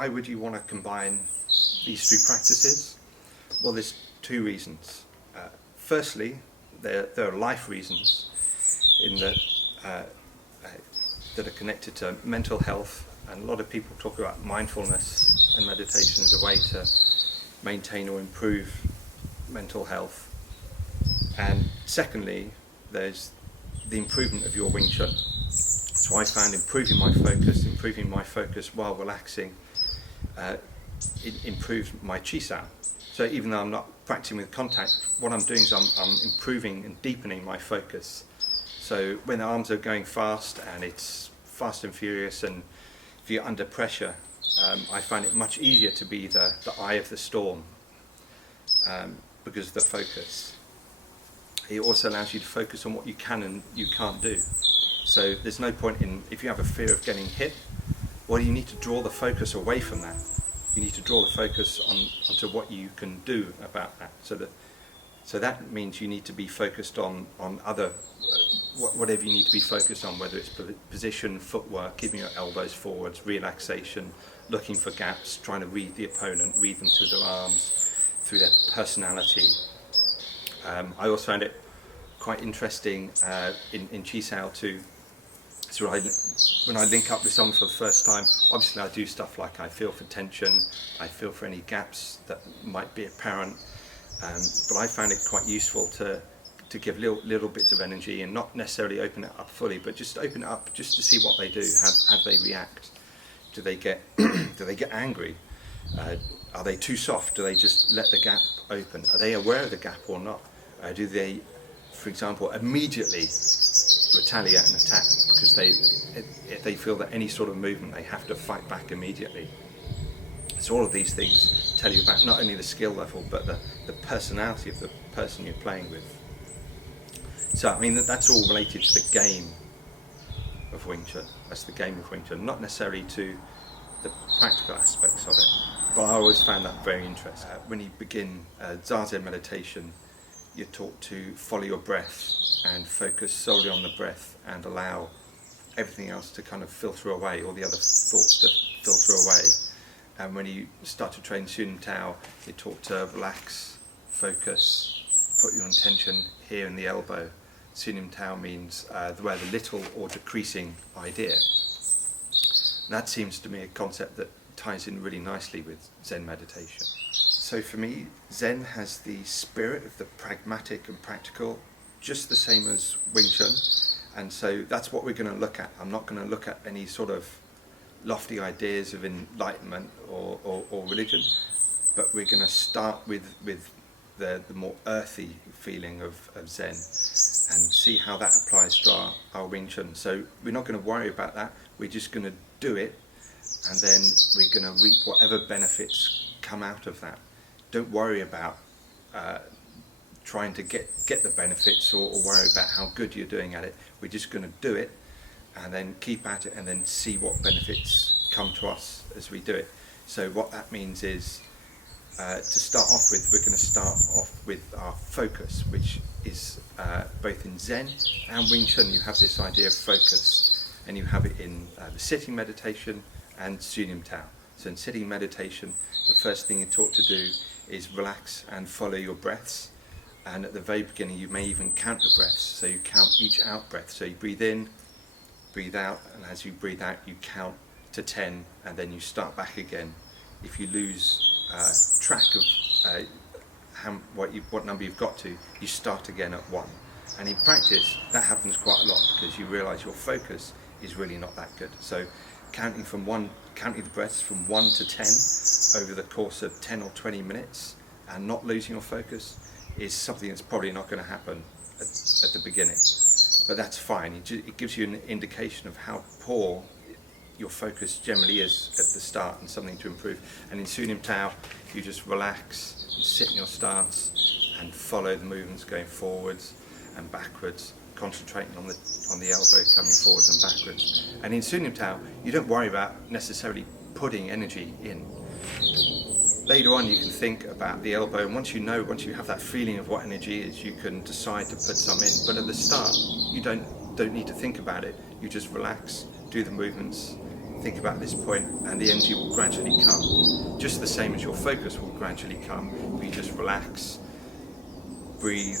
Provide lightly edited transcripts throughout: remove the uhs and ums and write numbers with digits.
why would you want to combine these two practices? Well, there's two reasons. Firstly, there are life reasons in that that are connected to mental health, and a lot of people talk about mindfulness and meditation as a way to maintain or improve mental health. And secondly, there's the improvement of your Wing Chun. So I found improving my focus while relaxing, it improves my Chi Sao. So even though I'm not practicing with contact, what I'm doing is I'm improving and deepening my focus. So when the arms are going fast and it's fast and furious, and if you're under pressure, I find it much easier to be the eye of the storm because of the focus. It also allows you to focus on what you can and you can't do. So there's no point in, if you have a fear of getting hit, well, you need to draw the focus away from that. You need to draw the focus onto what you can do about that. So that means you need to be focused on other, whatever you need to be focused on, whether it's position, footwork, keeping your elbows forwards, relaxation, looking for gaps, trying to read the opponent, read them through their arms, through their personality. I also found it quite interesting in Chi Sao too. So when I link up with someone for the first time, obviously I do stuff like I feel for tension, I feel for any gaps that might be apparent, but I found it quite useful to give little bits of energy and not necessarily open it up fully, but just open it up just to see what they do. How they react? Do they get do they get angry? Are they too soft? Do they just let the gap open? Are they aware of the gap or not? Do they, for example, immediately retaliate and attack because they feel that any sort of movement they have to fight back immediately? So all of these things tell you about not only the skill level but the personality of the person you're playing with. So I mean that's all related to the game of Wing Chun. That's the game of Wing Chun, not necessarily to the practical aspects of it. But I always found that very interesting. When you begin Zazen meditation, you're taught to follow your breath and focus solely on the breath and allow everything else to kind of filter away, all the other thoughts to filter away. And when you start to train Chun Tao, you're taught to relax, focus, put your intention here in the elbow. Chun Tao means the little or decreasing idea. And that seems to me a concept that ties in really nicely with Zen meditation. So for me, Zen has the spirit of the pragmatic and practical, just the same as Wing Chun, and so that's what we're going to look at. I'm not going to look at any sort of lofty ideas of enlightenment or religion, but we're going to start with the more earthy feeling of Zen and see how that applies to our Wing Chun. So we're not going to worry about that, we're just going to do it, and then we're going to reap whatever benefits come out of that. Don't worry about trying to get the benefits or worry about how good you're doing at it. We're just going to do it and then keep at it and then see what benefits come to us as we do it. So what that means is to start off with, we're going to start off with our focus, which is both in Zen and Wing Chun. You have this idea of focus, and you have it in the sitting meditation and Chun Tao. So in sitting meditation, the first thing you're taught to do is relax and follow your breaths, and at the very beginning you may even count your breaths, so you count each out breath. So you breathe in, breathe out, and as you breathe out you count to 10 and then you start back again. If you lose track of what number you've got to, you start again at 1. And in practice that happens quite a lot because you realise your focus is really not that good. So counting the breaths from 1 to 10 over the course of 10 or 20 minutes and not losing your focus is something that's probably not going to happen at the beginning. But that's fine. It gives you an indication of how poor your focus generally is at the start and something to improve. And in Chun Tao, you just relax and sit in your stance and follow the movements going forwards and backwards, concentrating on the elbow coming forwards and backwards. And in Chun Tao, you don't worry about necessarily putting energy in. Later on you can think about the elbow, and once you have that feeling of what energy is, you can decide to put some in. But at the start, you don't need to think about it. You just relax, do the movements, think about this point, and the energy will gradually come. Just the same as your focus will gradually come. If you just relax, breathe,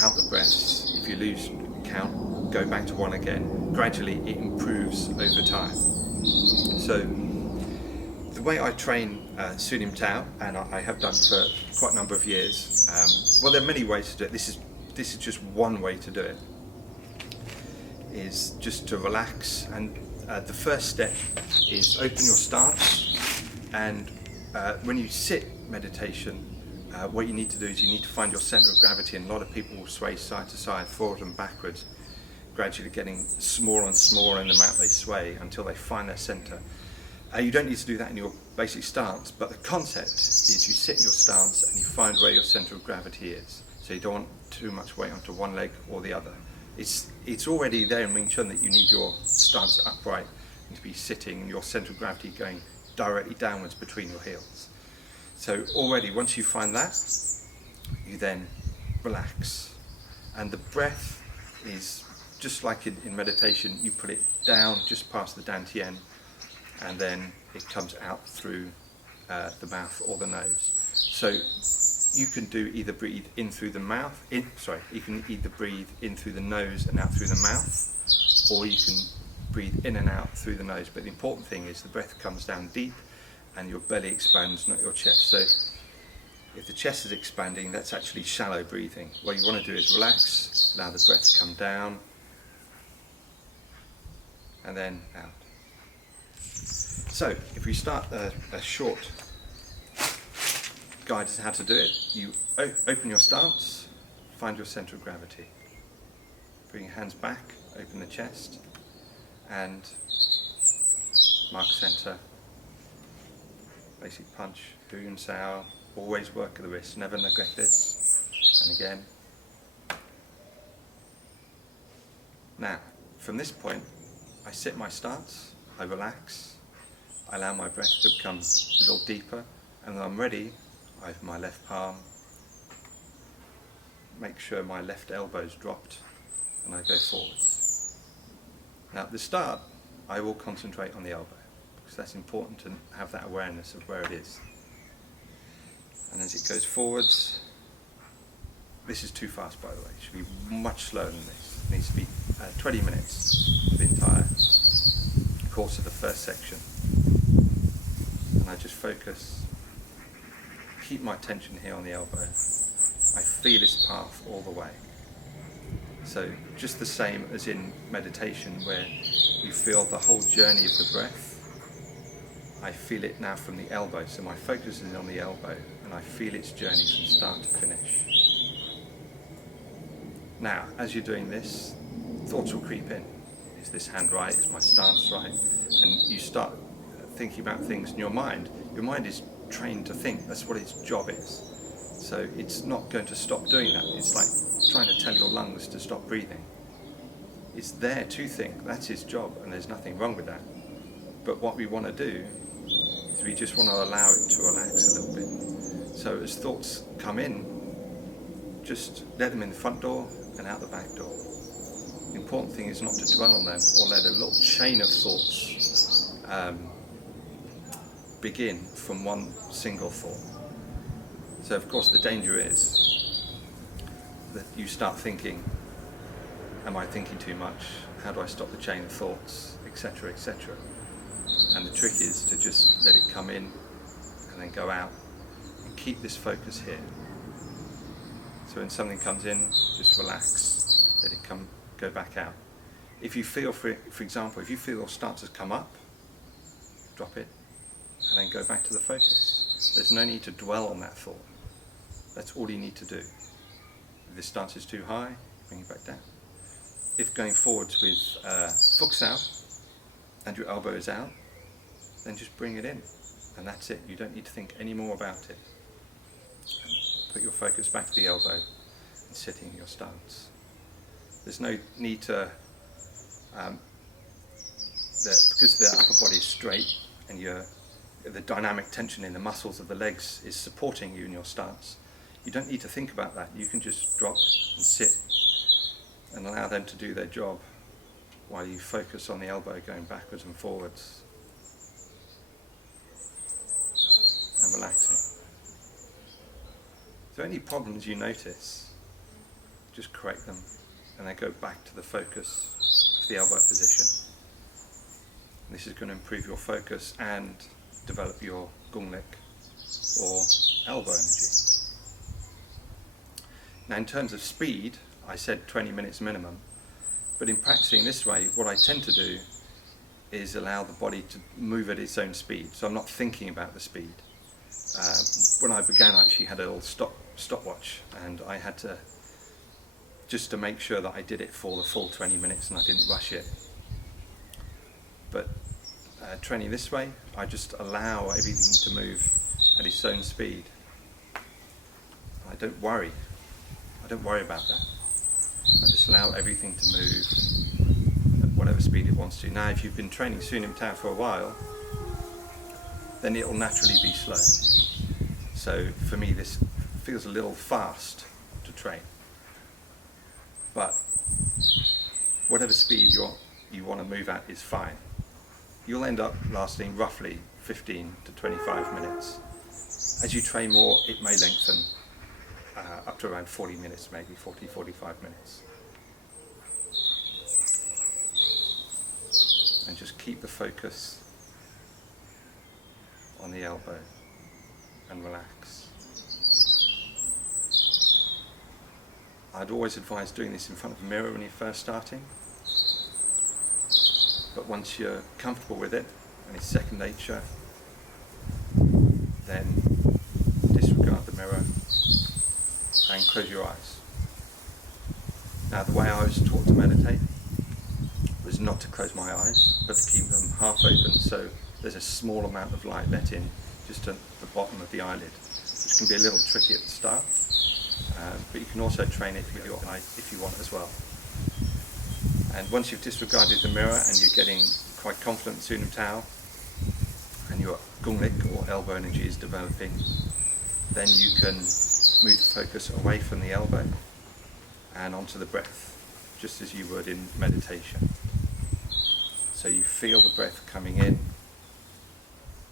count the breaths. If you lose count, go back to one again. Gradually it improves over time. So the way I train Sunim Tao, and I have done for quite a number of years, well, there are many ways to do it. This is just one way to do it, is just to relax. And the first step is open your stance, and when you sit meditation, what you need to do is you need to find your center of gravity, and a lot of people will sway side to side, forward and backwards, gradually getting smaller and smaller in the amount they sway until they find their center. You don't need to do that in your basic stance, but the concept is you sit in your stance and you find where your center of gravity is. So you don't want too much weight onto one leg or the other. It's already there in Wing Chun that you need your stance upright and to be sitting and your center of gravity going directly downwards between your heels. So already, once you find that, you then relax. And the breath is just like in meditation, you put it down just past the dantian, and then it comes out through the mouth or the nose. So you can either breathe in through the mouth, you can either breathe in through the nose and out through the mouth, or you can breathe in and out through the nose. But the important thing is the breath comes down deep and your belly expands, not your chest. So if the chest is expanding, that's actually shallow breathing. What you want to do is relax, allow the breath to come down, and then out. So if we start a short guide as to how to do it, you open your stance, find your center of gravity. Bring your hands back, open the chest, and mark center. Basic punch, Hun Sao, always work at the wrist, never neglect this. And again. Now, from this point, I sit my stance, I relax, I allow my breath to become a little deeper, and when I'm ready, I have my left palm, make sure my left elbow's dropped, and I go forwards. Now at the start, I will concentrate on the elbow, because that's important to have that awareness of where it is. And as it goes forwards, this is too fast by the way, it should be much slower than this. It needs to be 20 minutes for the entire course of the first section. And I just focus, keep my attention here on the elbow. I feel its path all the way. So just the same as in meditation where you feel the whole journey of the breath, I feel it now from the elbow. So my focus is on the elbow and I feel its journey from start to finish. Now, as you're doing this, thoughts will creep in. Is this hand right? Is my stance right? And you start thinking about things in your mind. Your mind is trained to think. That's what its job is. So it's not going to stop doing that. It's like trying to tell your lungs to stop breathing. It's there to think. That's its job, and there's nothing wrong with that. But what we want to do is we just want to allow it to relax a little bit. So as thoughts come in, just let them in the front door and out the back door. The important thing is not to dwell on them or let a little chain of thoughts begin from one single thought. So of course the danger is that you start thinking, am I thinking too much? How do I stop the chain of thoughts, etc., etc. And the trick is to just let it come in and then go out and keep this focus here. So when something comes in, just relax, let it go back out. If you feel, for example, if you feel your stance has come up, drop it and then go back to the focus. There's no need to dwell on that thought. That's all you need to do. If the stance is too high, bring it back down. If going forwards with foot out and your elbow is out, then just bring it in and that's it. You don't need to think any more about it. And put your focus back to the elbow and sitting in your stance. There's no need to, because the upper body is straight and the dynamic tension in the muscles of the legs is supporting you in your stance, you don't need to think about that. You can just drop and sit and allow them to do their job while you focus on the elbow going backwards and forwards So any problems you notice, just correct them and then go back to the focus of the elbow position. This is going to improve your focus and develop your gunglik or elbow energy. Now in terms of speed, I said 20 minutes minimum, but in practicing this way, what I tend to do is allow the body to move at its own speed, so I'm not thinking about the speed. When I began, I actually had a little stopwatch, and I had to, just to make sure that I did it for the full 20 minutes and I didn't rush it. But training this way, I just allow everything to move at its own speed. I don't worry about that. I just allow everything to move at whatever speed it wants to. Now if you've been training Sunim Tao for a while, then it will naturally be slow. So for me this feels a little fast to train. But whatever speed you want to move at is fine. You'll end up lasting roughly 15 to 25 minutes. As you train more, it may lengthen up to around 40 minutes, maybe 40, 45 minutes. And just keep the focus on the elbow and relax. I'd always advise doing this in front of a mirror when you're first starting. But once you're comfortable with it, and it's second nature, then disregard the mirror and close your eyes. Now the way I was taught to meditate was not to close my eyes, but to keep them half open so there's a small amount of light let in just at the bottom of the eyelid, which can be a little tricky at the start, but you can also train it with your eyes if you want as well. And once you've disregarded the mirror and you're getting quite confident in Sunim Tao, and your gunglik or elbow energy is developing, then you can move the focus away from the elbow and onto the breath, just as you would in meditation. So you feel the breath coming in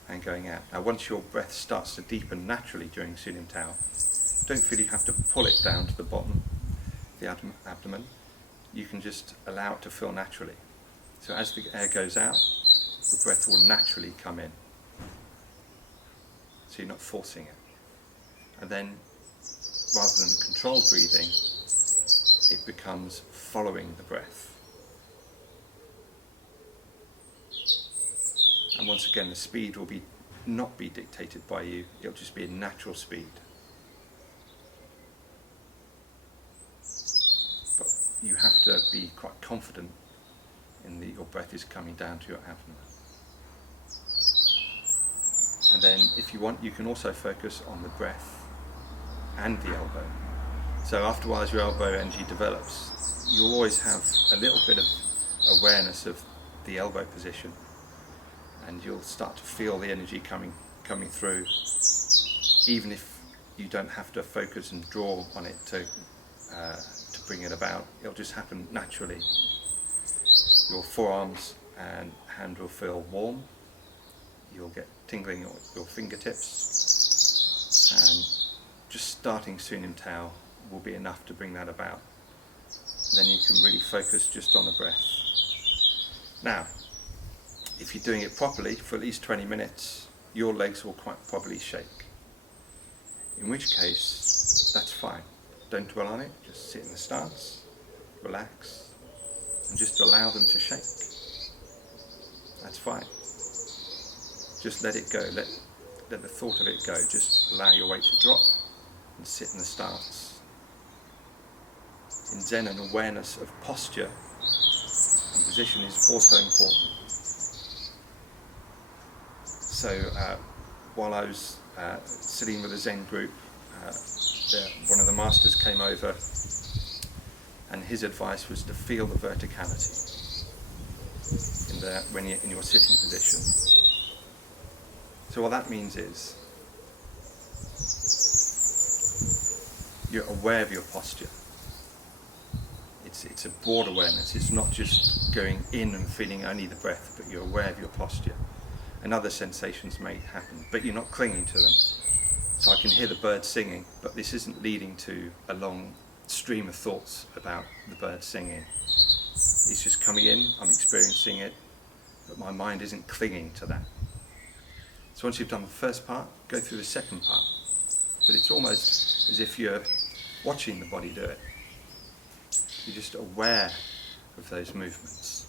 and going out. Now once your breath starts to deepen naturally during Sunim Tao, don't feel you have to pull it down to the bottom, the abdomen. You can just allow it to fill naturally. So as the air goes out, the breath will naturally come in. So you're not forcing it. And then, rather than controlled breathing, it becomes following the breath. And once again, the speed will not be dictated by you, it'll just be a natural speed. You have to be quite confident in that your breath is coming down to your abdomen. And then if you want, you can also focus on the breath and the elbow. So after a while, as your elbow energy develops, you'll always have a little bit of awareness of the elbow position, and you'll start to feel the energy coming through, even if you don't have to focus and draw on it to bring it about. It'll just happen naturally. Your forearms and hand will feel warm. You'll get tingling at your fingertips, and just starting Sunim Tao will be enough to bring that about. Then you can really focus just on the breath. Now, if you're doing it properly for at least 20 minutes, your legs will quite probably shake. In which case, that's fine. Don't dwell on it, just sit in the stance, relax, and just allow them to shake. That's fine. Just let it go, let the thought of it go, just allow your weight to drop and sit in the stance. In Zen, an awareness of posture and position is also important. So while I was sitting with a Zen group, one of the masters came over, and his advice was to feel the verticality when you're in your sitting position. So what that means is you're aware of your posture. It's a broad awareness. It's not just going in and feeling only the breath, but you're aware of your posture. And other sensations may happen, but you're not clinging to them. So I can hear the birds singing, but this isn't leading to a long stream of thoughts about the birds singing. It's just coming in, I'm experiencing it, but my mind isn't clinging to that. So once you've done the first part, go through the second part. But it's almost as if you're watching the body do it. You're just aware of those movements.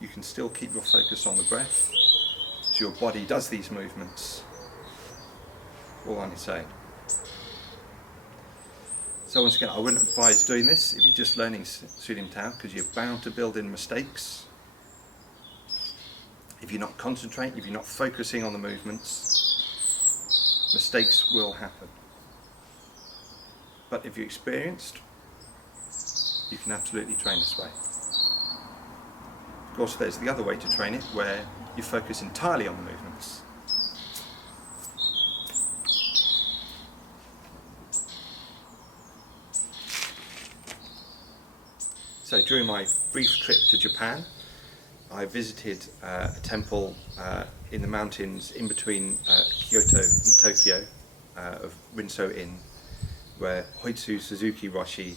You can still keep your focus on the breath as your body does these movements all on its own. So once again, I wouldn't advise doing this if you're just learning Sunim Tao, because you're bound to build in mistakes. If you're not concentrating, if you're not focusing on the movements, mistakes will happen. But if you're experienced, you can absolutely train this way. Of course, there's the other way to train it, where you focus entirely on the movements. So during my brief trip to Japan, I visited a temple in the mountains in between Kyoto and Tokyo of Rinso Inn, where Hoitsu Suzuki Roshi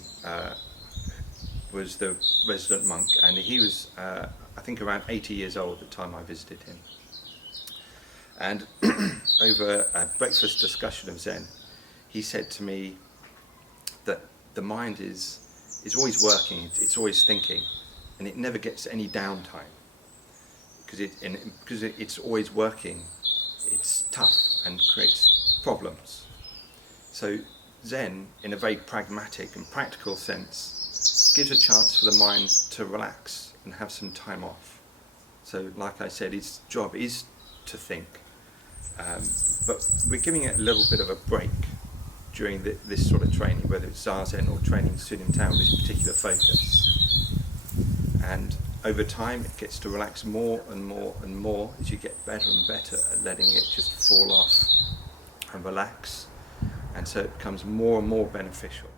was the resident monk, and he was I think around 80 years old at the time I visited him. And over a breakfast discussion of Zen, he said to me that the mind is always working, it's always thinking, and it never gets any downtime. Because it's always working, it's tough and creates problems. So Zen, in a very pragmatic and practical sense, gives a chance for the mind to relax and have some time off. So like I said, its job is to think, but we're giving it a little bit of a break during this sort of training, whether it's Zazen or training Sunim Tao, this particular focus. And over time it gets to relax more and more and more as you get better and better at letting it just fall off and relax, and so it becomes more and more beneficial.